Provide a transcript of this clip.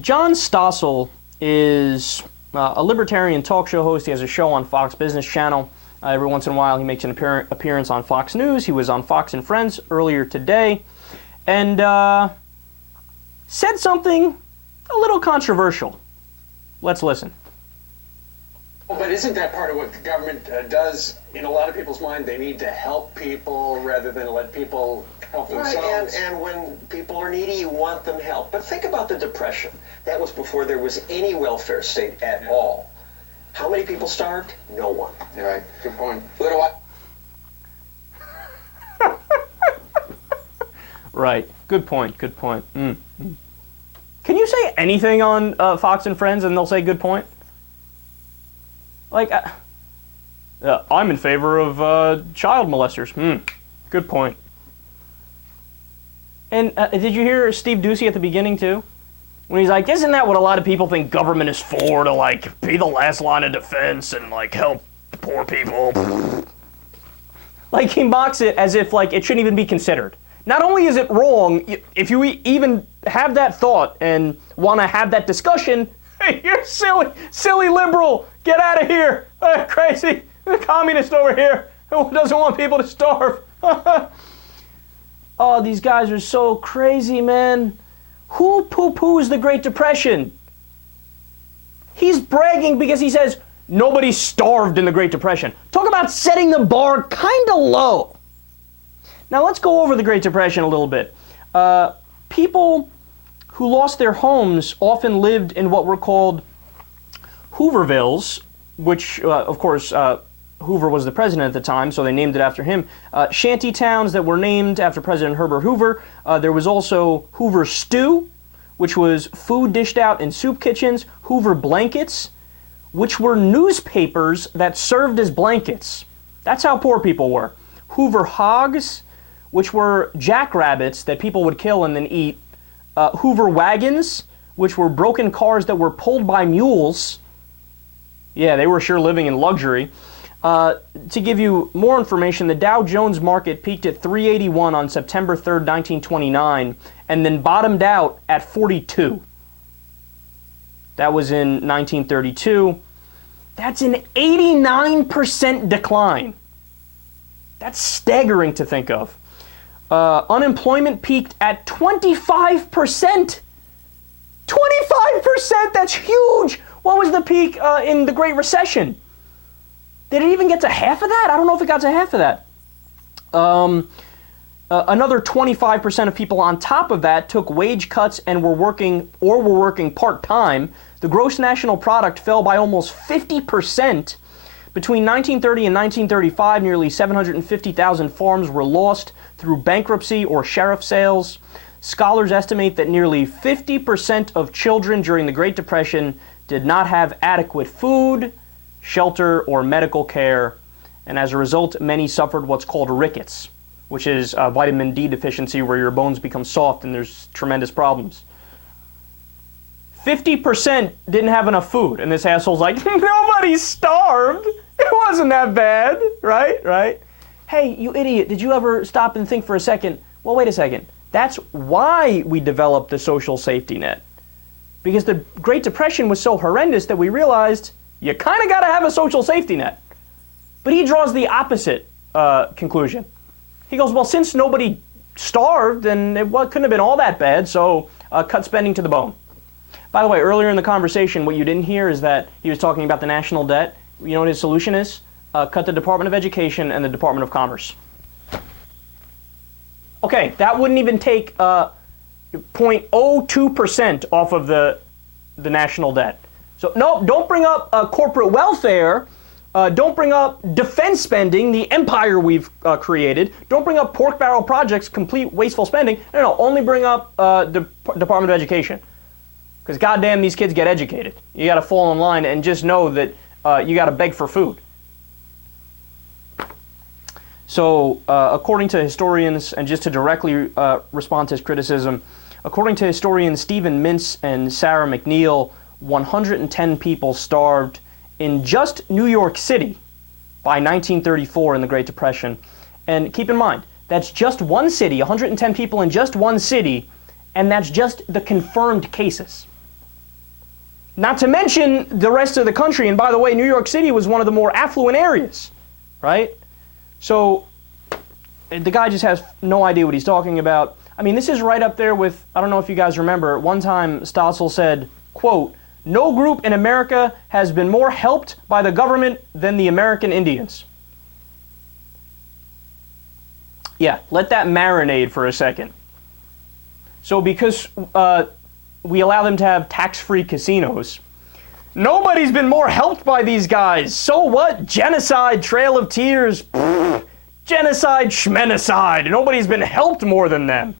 John Stossel is a libertarian talk show host. He has a show on Fox Business Channel. Every once in a while he makes an appearance on Fox News. He was on Fox and Friends earlier today and said something a little controversial. Let's listen. But isn't that part of what the government does? In a lot of people's mind, they need to help people rather than let people help themselves. Right, and when people are needy, you want them help. But think about the Depression. That was before there was any welfare state at all. How many people starved? No one. You're right. Good point. Right. Good point. Good point. Mm-hmm. Can you say anything on Fox and Friends and they'll say good point? Like, I'm in favor of child molesters. Good point. And did you hear Steve Doocy at the beginning, too? When he's like, isn't that what a lot of people think government is for, to, like, be the last line of defense and, like, help poor people? Like, he mocks it as if, like, it shouldn't even be considered. Not only is it wrong, if you even have that thought and want to have that discussion, hey, you're silly liberal. Get out of here. Crazy. The communist over here who doesn't want people to starve. Oh, these guys are so crazy, man. Who poo-poos the Great Depression? He's bragging because he says nobody starved in the Great Depression. Talk about setting the bar kind of low. Now let's go over the Great Depression a little bit. People who lost their homes often lived in what were called Hoovervilles, which, of course, Hoover was the president at the time, so they named it after him. Shanty towns that were named after President Herbert Hoover. There was also Hoover Stew, which was food dished out in soup kitchens. Hoover Blankets, which were newspapers that served as blankets. That's how poor people were. Hoover Hogs, which were jackrabbits that people would kill and then eat. Hoover Wagons, which were broken cars that were pulled by mules. Yeah, they were sure living in luxury. To give you more information, the Dow Jones market peaked at 381 on September 3rd, 1929, and then bottomed out at 42. That was in 1932. That's an 89% decline. That's staggering to think of. Unemployment peaked at 25%. 25%! That's huge! What was the peak in the Great Recession? Did it even get to half of that? I don't know if it got to half of that. Another 25% of people on top of that took wage cuts and were working part-time. The gross national product fell by almost 50%. Between 1930 and 1935, nearly 750,000 farms were lost through bankruptcy or sheriff sales. Scholars estimate that nearly 50% of children during the Great Depression did not have adequate food, shelter, or medical care, and as a result, many suffered what's called rickets, which is a vitamin D deficiency where your bones become soft and there's tremendous problems. 50% didn't have enough food, and this asshole's like, nobody starved. It wasn't that bad, right? Hey, you idiot, did you ever stop and think for a second, well, wait a second, that's why we developed the social safety net. Because the Great Depression was so horrendous that we realized you kind of got to have a social safety net. But he draws the opposite conclusion. He goes, well, since nobody starved, then it couldn't have been all that bad, so cut spending to the bone. By the way, earlier in the conversation, what you didn't hear is that he was talking about the national debt. You know what his solution is? Cut the Department of Education and the Department of Commerce. Okay, that wouldn't even take 0.02% off of the national debt. So no, don't bring up corporate welfare. Don't bring up defense spending, the empire we've created. Don't bring up pork barrel projects, complete wasteful spending. No, only bring up the Department of Education. Because goddamn, these kids get educated. You got to fall in line and just know that you got to beg for food. So, according to historians, and just to directly respond to his criticism, according to historians Stephen Mintz and Sarah McNeil, 110 people starved in just New York City by 1934 in the Great Depression. And keep in mind, that's just one city, 110 people in just one city, and that's just the confirmed cases. Not to mention the rest of the country. And by the way, New York City was one of the more affluent areas, right? So the guy just has no idea what he's talking about. I mean, this is right up there with, I don't know if you guys remember, one time Stossel said, quote, "No group in America has been more helped by the government than the American Indians." Yeah, let that marinate for a second. So because we allow them to have tax-free casinos, nobody's been more helped by these guys. So what? Genocide, Trail of Tears, genocide, schmenocide. Nobody's been helped more than them.